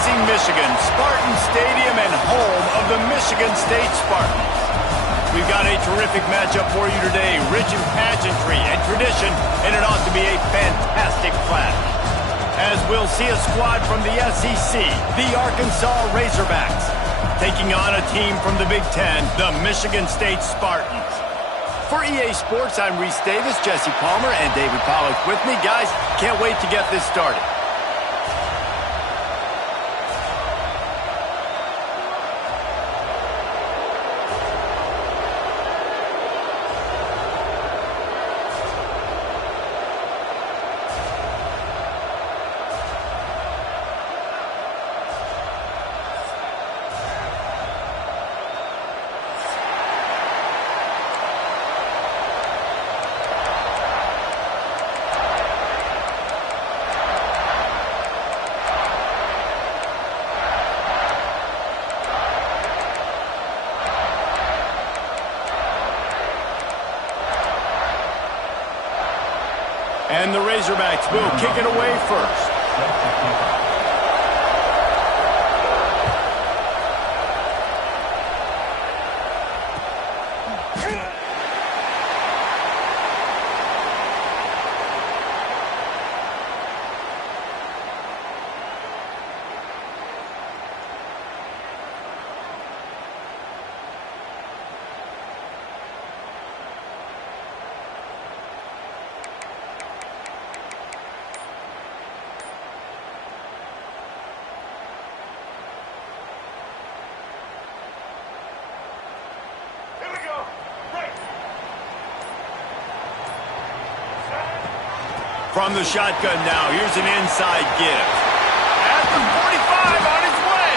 Lansing, Michigan, Spartan Stadium and home of the Michigan State Spartans. We've got a terrific matchup for you today, rich in pageantry and tradition, and it ought to be a fantastic clash. As we'll see a squad from the SEC, the Arkansas Razorbacks, taking on a team from the Big Ten, the Michigan State Spartans. For EA Sports, I'm Reese Davis, Jesse Palmer, and David Pollack with me. Guys, can't wait to get this started. And the Razorbacks will kick it away first. From the shotgun now, here's an inside give. At the 45 on his way.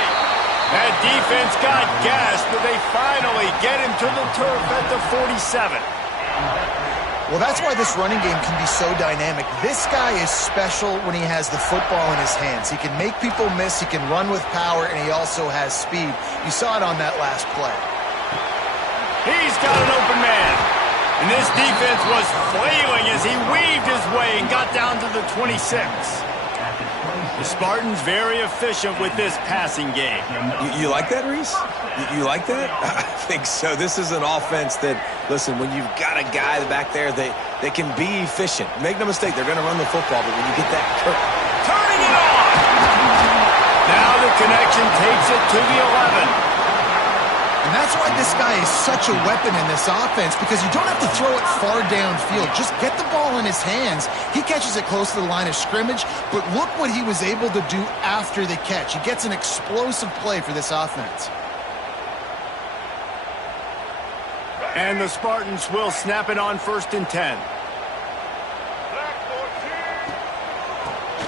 That defense got gassed, but they finally get him to the turf at the 47. Well, that's why this running game can be so dynamic. This guy is special when he has the football in his hands. He can make people miss, he can run with power, and he also has speed. You saw it on that last play. He's got an open man. And this defense was flailing as he weaved his way and got down to the 26. The Spartans very efficient with this passing game. You like that, Reese? You like that? I think so. This is an offense that, listen, when you've got a guy back there, they can be efficient. Make no mistake, they're going to run the football, but when you get that turning it on! Now the connection takes it to the 11. And that's why this guy is such a weapon in this offense, because you don't have to throw it far downfield. Just get the ball in his hands. He catches it close to the line of scrimmage, but look what he was able to do after the catch. He gets an explosive play for this offense. And the Spartans will snap it on 1st and 10.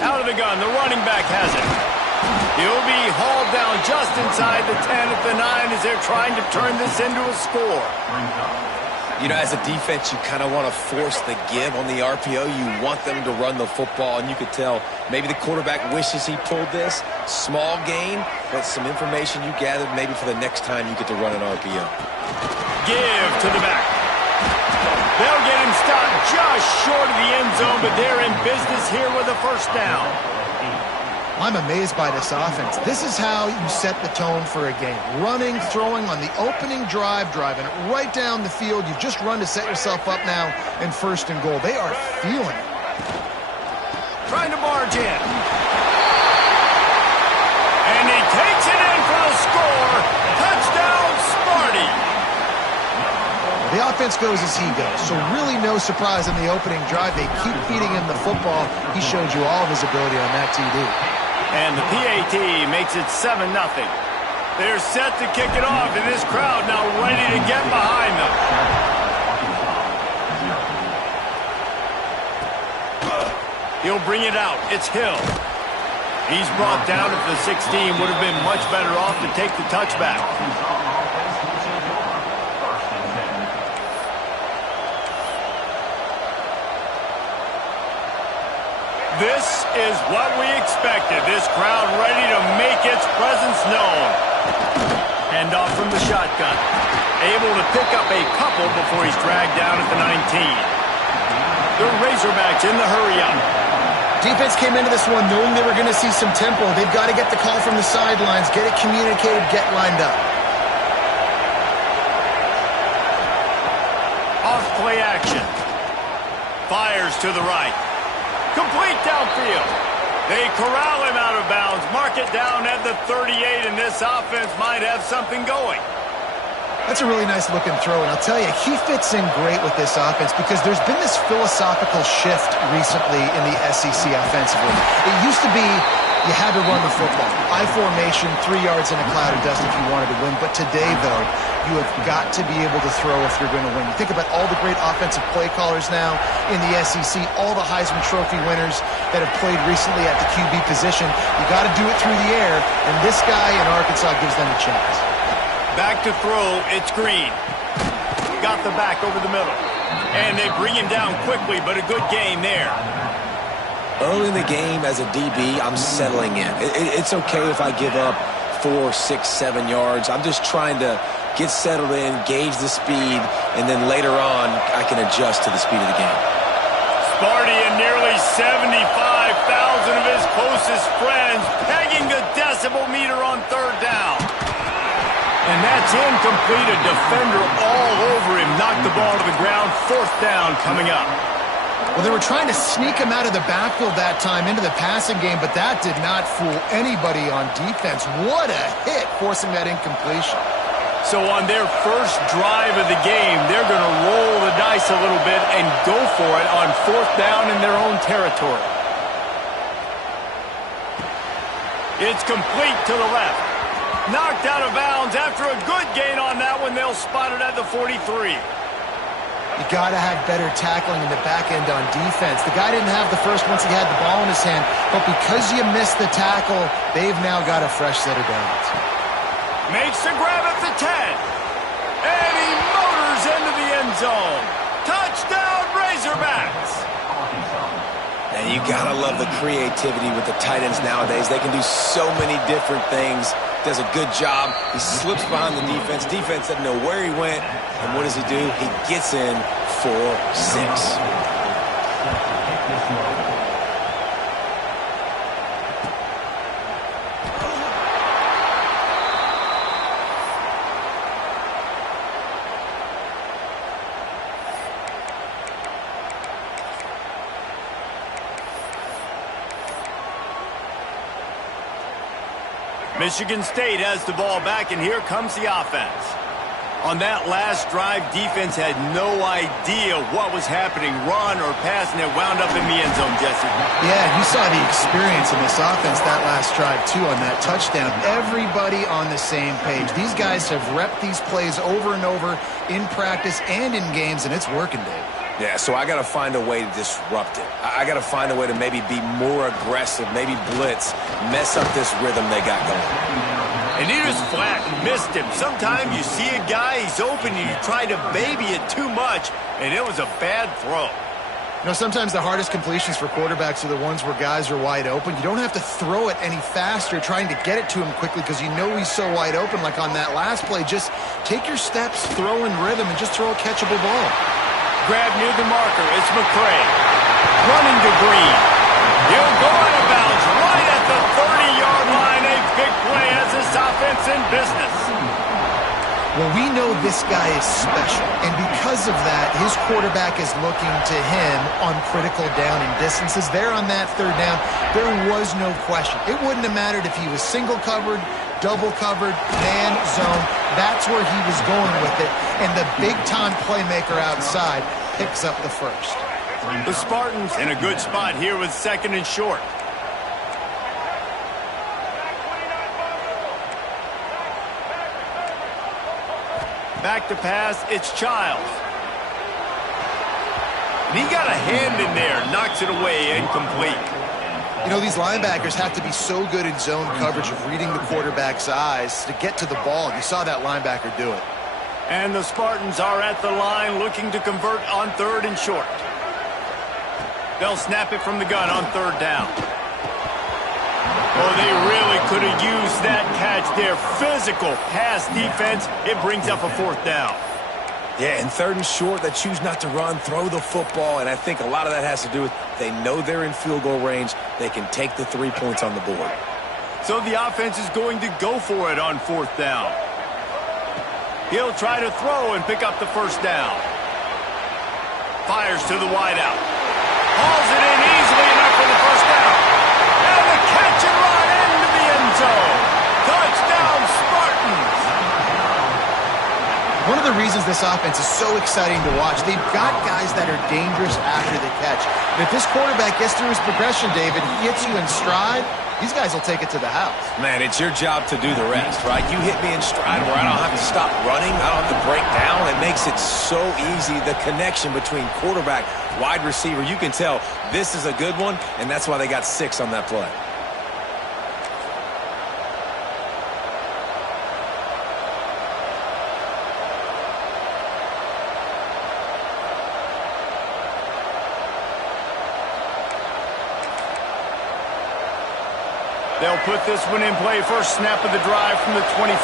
Out of the gun, the running back has it. He'll be hauled down just inside the 10 at the 9 as they're trying to turn this into a score. You know, as a defense, you kind of want to force the give on the RPO. You want them to run the football, and you could tell maybe the quarterback wishes he pulled this. Small gain, but some information you gathered maybe for the next time you get to run an RPO. Give to the back. They'll get him stopped just short of the end zone, but they're in business here with a 1st down. I'm amazed by this offense. This is how you set the tone for a game. Running, throwing on the opening drive, driving it right down the field. You've just run to set yourself up now in 1st and goal. They are feeling it. Trying to barge in. And he takes it in for the score. Touchdown, Sparty. The offense goes as he goes, so really no surprise in the opening drive. They keep feeding him the football. He showed you all of his ability on that TD. And the PAT makes it 7-0. They're set to kick it off, and this crowd now ready to get behind them. He'll bring it out. It's Hill. He's brought down at the 16. Would have been much better off to take the touchback. This is what we expected. This crowd ready to make its presence known. Hand off from the shotgun. Able to pick up a couple before he's dragged down at the 19. The Razorbacks in the hurry up. Defense came into this one knowing they were going to see some tempo. They've got to get the call from the sidelines, get it communicated, get lined up. Off play action. Fires to the right. Complete downfield. They corral him out of bounds. Mark it down at the 38, and this offense might have something going. That's a really nice looking throw, and I'll tell you, he fits in great with this offense because there's been this philosophical shift recently in the SEC offensively. It used to be you had to run the football. I formation, 3 yards in a cloud of dust if you wanted to win. But today, though, you have got to be able to throw if you're going to win. You think about all the great offensive play callers now in the SEC, all the Heisman Trophy winners that have played recently at the QB position. You got to do it through the air, and this guy in Arkansas gives them a chance. Back to throw, it's Green. Got the back over the middle. And they bring him down quickly, but a good gain there. Early in the game as a DB, I'm settling in. It's okay if I give up 4, 6, 7 yards. I'm just trying to get settled in, gauge the speed, and then later on, I can adjust to the speed of the game. Sparty and nearly 75,000 of his closest friends pegging the decibel meter on third down. And that's incomplete. A defender all over him. Knocked the ball to the ground. Fourth down coming up. Well, they were trying to sneak him out of the backfield that time into the passing game, but that did not fool anybody on defense. What a hit, forcing that incompletion. So on their first drive of the game, they're going to roll the dice a little bit and go for it on fourth down in their own territory. It's complete to the left. Knocked out of bounds after a good gain on that one. They'll spot it at the 43. You got to have better tackling in the back end on defense. The guy didn't have the first once he had the ball in his hand, but because you missed the tackle, they've now got a fresh set of downs. Makes the grab at the 10. And he motors into the end zone. Touchdown, Razorbacks. And you gotta love the creativity with the tight ends nowadays. They can do so many different things. Does a good job. He slips behind the defense. Defense doesn't know where he went. And what does he do? He gets in for 6. Michigan State has the ball back, and here comes the offense. On that last drive, defense had no idea what was happening, run or pass, and it wound up in the end zone, Jesse. Yeah, you saw the experience in this offense that last drive, too, on that touchdown. Everybody on the same page. These guys have repped these plays over and over in practice and in games, and it's working, Dave. Yeah, so I got to find a way to disrupt it. I got to find a way to maybe be more aggressive, maybe blitz, mess up this rhythm they got going. And he just flat missed him. Sometimes you see a guy, he's open, and you try to baby it too much, and it was a bad throw. You know, sometimes the hardest completions for quarterbacks are the ones where guys are wide open. You don't have to throw it any faster trying to get it to him quickly because you know he's so wide open. Like on that last play, just take your steps, throw in rhythm, and just throw a catchable ball. Grab near the marker. It's McCray. Running to Green. He'll go out of bounds right at the 30-yard line. A big play as this offense in business. Well, we know this guy is special, and because of that, his quarterback is looking to him on critical down and distances. There on that third down, there was no question. It wouldn't have mattered if he was single covered, double covered, man, zone. That's where he was going with it, and the big-time playmaker outside picks up the first. The Spartans in a good spot here with second and short. Back to pass, it's Childs. And he got a hand in there, knocks it away, incomplete. You know, these linebackers have to be so good in zone coverage of reading the quarterback's eyes to get to the ball. You saw that linebacker do it. And the Spartans are at the line looking to convert on third and short. They'll snap it from the gun on third down. Oh, they really could have used that catch there. Physical pass defense. It brings up a fourth down. Yeah, and 3rd and short, they choose not to run, throw the football, and I think a lot of that has to do with they know they're in field goal range. They can take the 3 points on the board. So the offense is going to go for it on 4th down. He'll try to throw and pick up the 1st down. Fires to the wideout. Hauls it in easily enough for the 1st down. And the catch and run into the end zone. Touchdown, Spartans! One of the reasons this offense is so exciting to watch, they've got guys that are dangerous after the catch. And if this quarterback gets through his progression, David, he hits you in stride, these guys will take it to the house. Man, it's your job to do the rest, right? You hit me in stride where I don't have to stop running. I don't have to break down. It makes it so easy, the connection between quarterback, wide receiver. You can tell this is a good one, and that's why they got 6 on that play. They'll put this one in play. First snap of the drive from the 25.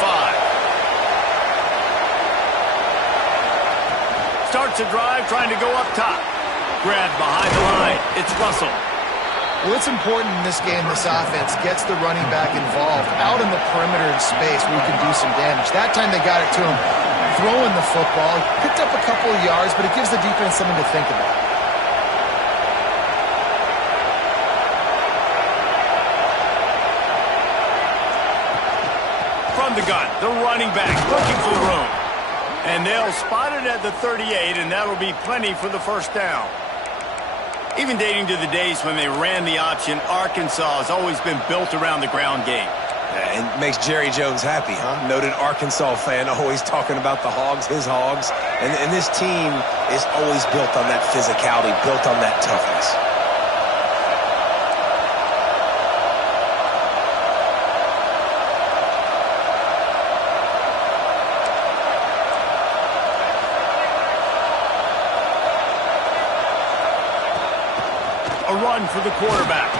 Starts the drive trying to go up top. Grabbed behind the line. It's Russell. Well, it's important in this game this offense gets the running back involved out in the perimeter in space where you can do some damage. That time they got it to him throwing the football. Picked up a couple of yards, but it gives the defense something to think about. From the gun, the running back looking for room. And they'll spot it at the 38, and that'll be plenty for the 1st down. Even dating to the days when they ran the option, Arkansas has always been built around the ground game. And it makes Jerry Jones happy, huh? Noted Arkansas fan, always talking about the Hogs, his Hogs. And this team is always built on that physicality, built on that toughness. A run for the quarterback.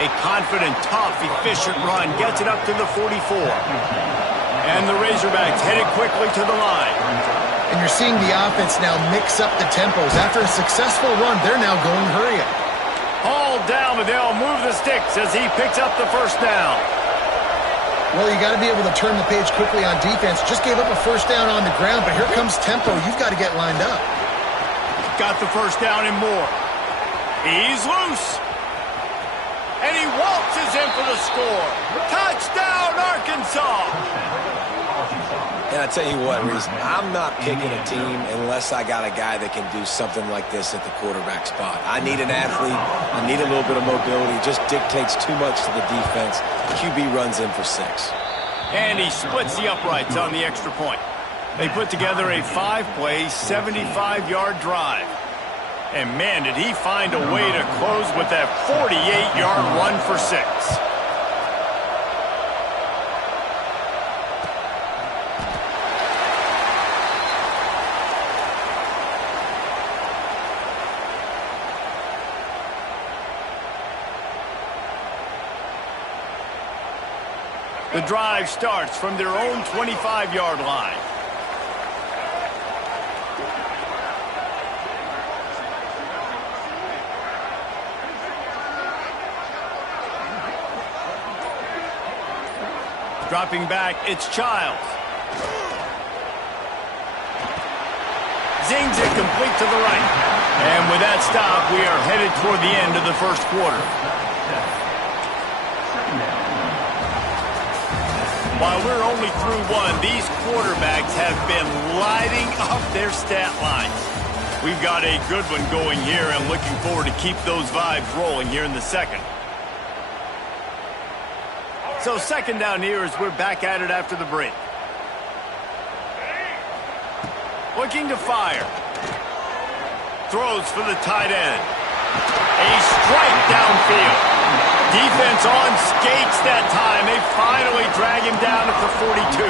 A confident, tough, efficient run gets it up to the 44. And the Razorbacks headed quickly to the line. And you're seeing the offense now mix up the tempos. After a successful run, they're now going hurry up. Hauled down, but they'll move the sticks as he picks up the 1st down. Well, you got to be able to turn the page quickly on defense. Just gave up a 1st down on the ground, but here comes tempo. You've got to get lined up. Got the 1st down and more. He's loose. And he waltzes in for the score. Touchdown, Arkansas. And I tell you what, Reese, I'm not picking a team unless I got a guy that can do something like this at the quarterback spot. I need an athlete. I need a little bit of mobility. Just dictates too much to the defense. QB runs in for 6. And he splits the uprights on the extra point. They put together a 5-play, 75-yard drive. And, man, did he find a way to close with that 48-yard run for 6. The drive starts from their own 25-yard line. Dropping back, it's Childs. Zings it complete to the right. And with that stop, we are headed toward the end of the 1st quarter. While we're only through one, these quarterbacks have been lighting up their stat lines. We've got a good one going here and looking forward to keep those vibes rolling here in the 2nd. So 2nd down here as we're back at it after the break. Looking to fire. Throws for the tight end. A strike downfield. Defense on skates that time. They finally drag him down at the 42.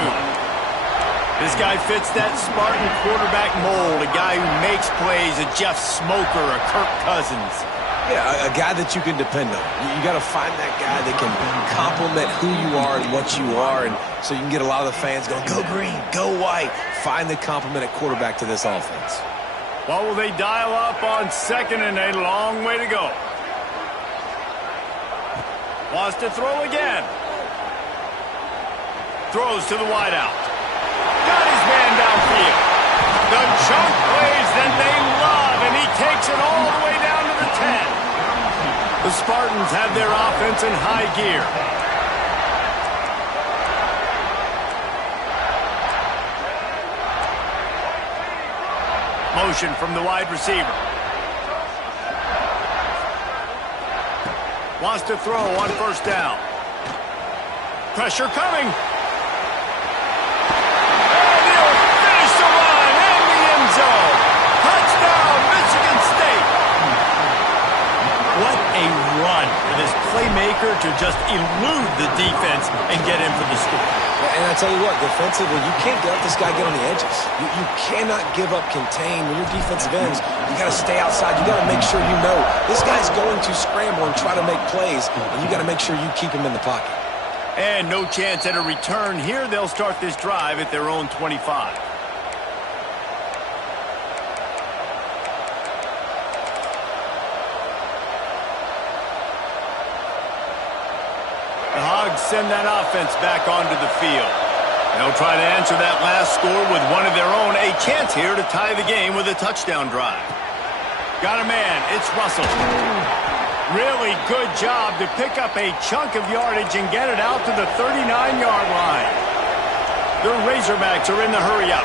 This guy fits that Spartan quarterback mold. A guy who makes plays, a Jeff Smoker, a Kirk Cousins. Yeah, a guy that you can depend on. You got to find that guy that can complement who you are and what you are, and so you can get a lot of the fans going, go green, go white. Find the complement at quarterback to this offense. What will they dial up on second and a long way to go? Wants to throw again. Throws to the wideout. Got his man downfield. The chunk plays that they love, and he takes it all the way down to the 10. The Spartans have their offense in high gear. Motion from the wide receiver. Wants to throw on first down. Pressure coming. And he'll finish the run in the end zone. Touchdown, Michigan State. What a run for this playmaker to just elude the defense and get in for the score. And I tell you what, defensively, you can't let this guy get on the edges. You cannot give up contain. When your defensive ends, you got to stay outside. You got to make sure you know this guy's going to scramble and try to make plays, and you got to make sure you keep him in the pocket. And no chance at a return here. They'll start this drive at their own 25. The Hogs send that offense back onto the field. They'll try to answer that last score with one of their own. A chance here to tie the game with a touchdown drive. Got a man. It's Russell. Really good job to pick up a chunk of yardage and get it out to the 39-yard line. The Razorbacks are in the hurry up.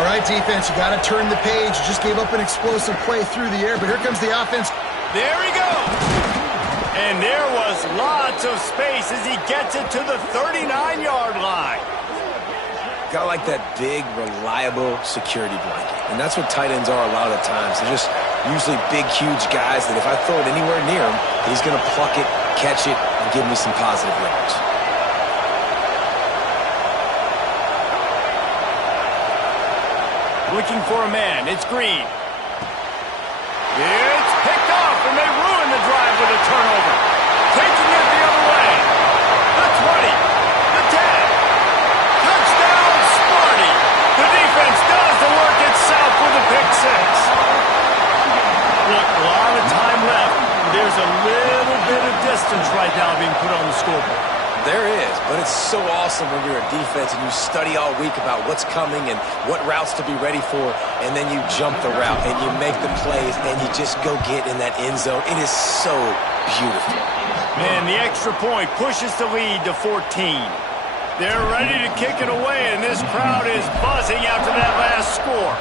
All right, defense, you got to turn the page. You just gave up an explosive play through the air, but here comes the offense. There he goes. And there was lots of space as he gets it to the 39-yard line. Got to like that big, reliable security blanket. And that's what tight ends are a lot of the times. They're just usually big, huge guys that if I throw it anywhere near him, he's going to pluck it, catch it, and give me some positive yards. Looking for a man. It's Green. It's picked off, and they ruin the drive with a turnover. Taking it the other way. The 20. The 10. Touchdown, Sparty. The defense does the work itself with a pick six. Look, a lot of time left. There's a little bit of distance right now being put on the scoreboard. There is, but it's so awesome when you're a defense and you study all week about what's coming and what routes to be ready for, and then you jump the route and you make the plays and you just go get in that end zone. It is so beautiful. And the extra point pushes the lead to 14. They're ready to kick it away, and this crowd is buzzing after that last score.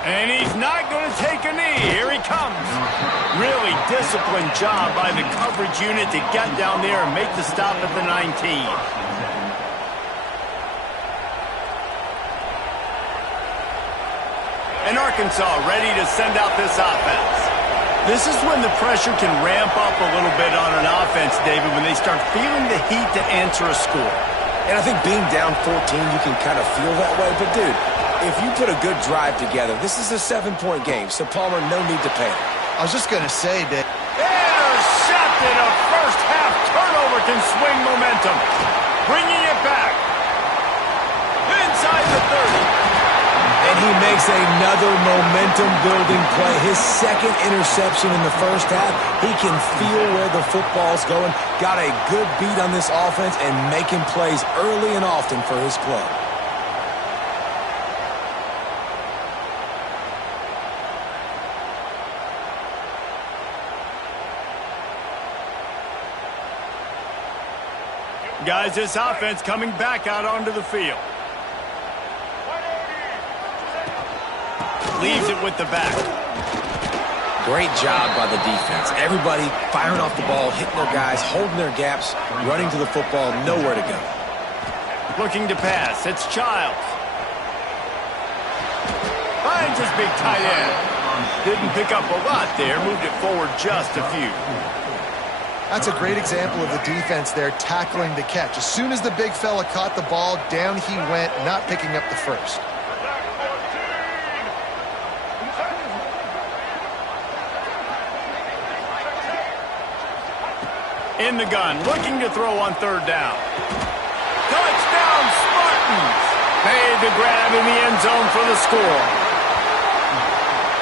And he's not going to take a knee. Here he comes. Really disciplined job by the coverage unit to get down there and make the stop at the 19. And Arkansas ready to send out this offense. This is when the pressure can ramp up a little bit on an offense, David, when they start feeling the heat to answer a score. And I think being down 14, you can kind of feel that way. But, dude, if you put a good drive together, this is a 7-point game, so Palmer, no need to panic. I was just going to say that. Intercepted. A first-half turnover can swing momentum. Bringing it back. Inside the 30. And he makes another momentum-building play. His second interception in the first half. He can feel where the football's going. Got a good beat on this offense and making plays early and often for his club. Guys, this offense coming back out onto the field. Leaves it with the back. Great job by the defense. Everybody firing off the ball, hitting their guys, holding their gaps, running to the football, nowhere to go. Looking to pass. It's Childs. Finds his big tight end. Didn't pick up a lot there. Moved it forward just a few. That's a great example of the defense there tackling the catch. As soon as the big fella caught the ball, down he went, not picking up the first. In the gun, looking to throw on third down. Touchdown, Spartans! Made the grab in the end zone for the score.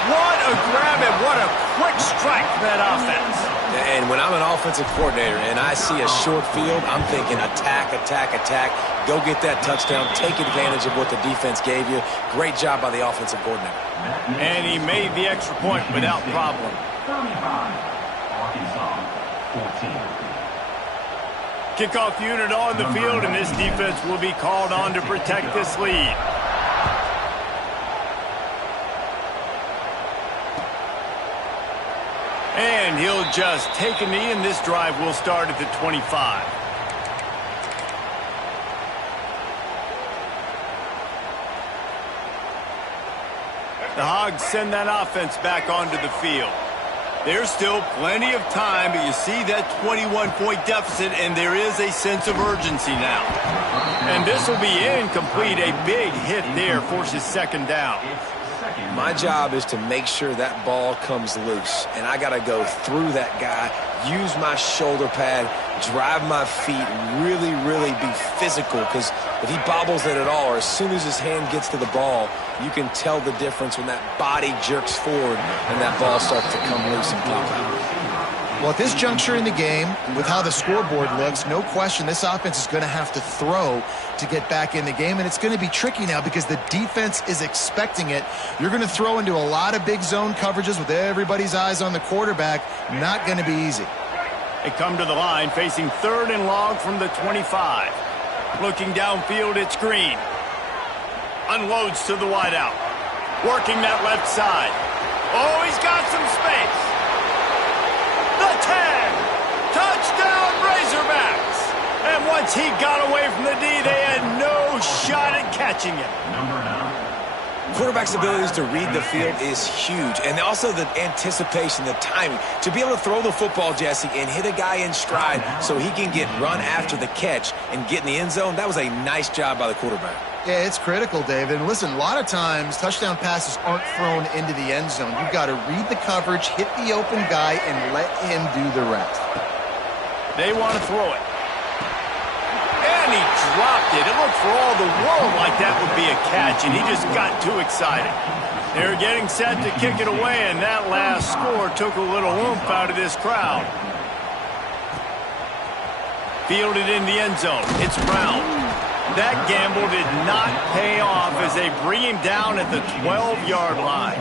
What a grab and what a quick strike for that offense. And when I'm an offensive coordinator and I see a short field, I'm thinking attack, attack, attack. Go get that touchdown. Take advantage of what the defense gave you. Great job by the offensive coordinator. And he made the extra point without problem. 35, Arkansas, 14. Kickoff unit on the field, and this defense will be called on to protect this lead. And he'll just take a knee, and this drive will start at the 25. The Hogs send that offense back onto the field. There's still plenty of time, but you see that 21-point deficit, and there is a sense of urgency now. And this will be incomplete. A big hit there forces second down. My job is to make sure that ball comes loose, and I got to go through that guy, use my shoulder pad, drive my feet, really, really be physical, because if he bobbles it at all, or as soon as his hand gets to the ball, you can tell the difference when that body jerks forward and that ball starts to come loose and pop out. Well, at this juncture in the game, with how the scoreboard looks, no question this offense is going to have to throw to get back in the game, and it's going to be tricky now because the defense is expecting it. You're going to throw into a lot of big zone coverages with everybody's eyes on the quarterback. Not going to be easy. They come to the line facing third and long from the 25. Looking downfield, it's Green. Unloads to the wideout. Working that left side. Oh, he's got some space. The 10. Touchdown, Razorbacks. And once he got away from the D, they had no shot at catching him. Quarterback's abilities to read the field is huge, and also the anticipation, the timing. To be able to throw the football, Jesse, and hit a guy in stride so he can get run after the catch and get in the end zone, that was a nice job by the quarterback. Yeah, it's critical, David. And listen, a lot of times touchdown passes aren't thrown into the end zone. You've got to read the coverage, hit the open guy, and let him do the rest. They want to throw it. And he dropped it. It looked for all the world like that would be a catch, and he just got too excited. They're getting set to kick it away, and that last score took a little oomph out of this crowd. Fielded in the end zone. It's Brown. That gamble did not pay off as they bring him down at the 12-yard line.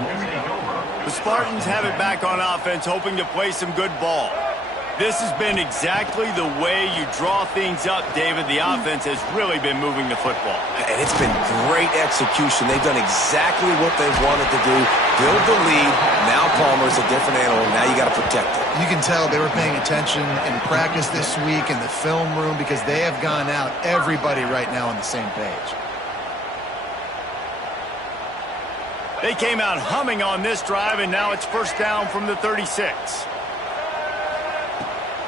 The Spartans have it back on offense, hoping to play some good ball. This has been exactly the way you draw things up, David. The offense has really been moving the football. And it's been great execution. They've done exactly what they've wanted to do. Build the lead. Now Palmer's a different animal. Now you got to protect it. You can tell they were paying attention in practice this week in the film room because they have gone out, everybody right now on the same page. They came out humming on this drive, and now it's first down from the 36.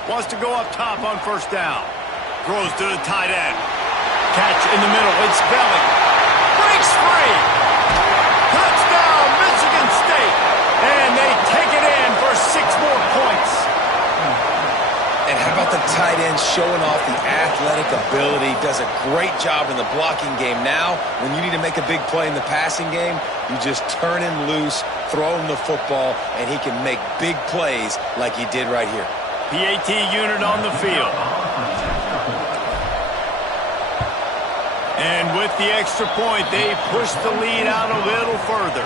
Wants to go up top on first down. Throws to the tight end. Catch in the middle. It's Belling. Breaks free. Touchdown, Michigan State. And they take it in for 6 more points. And how about the tight end showing off the athletic ability? Does a great job in the blocking game. Now, when you need to make a big play in the passing game, you just turn him loose, throw him the football, and he can make big plays like he did right here. PAT unit on the field. And with the extra point, they push the lead out a little further.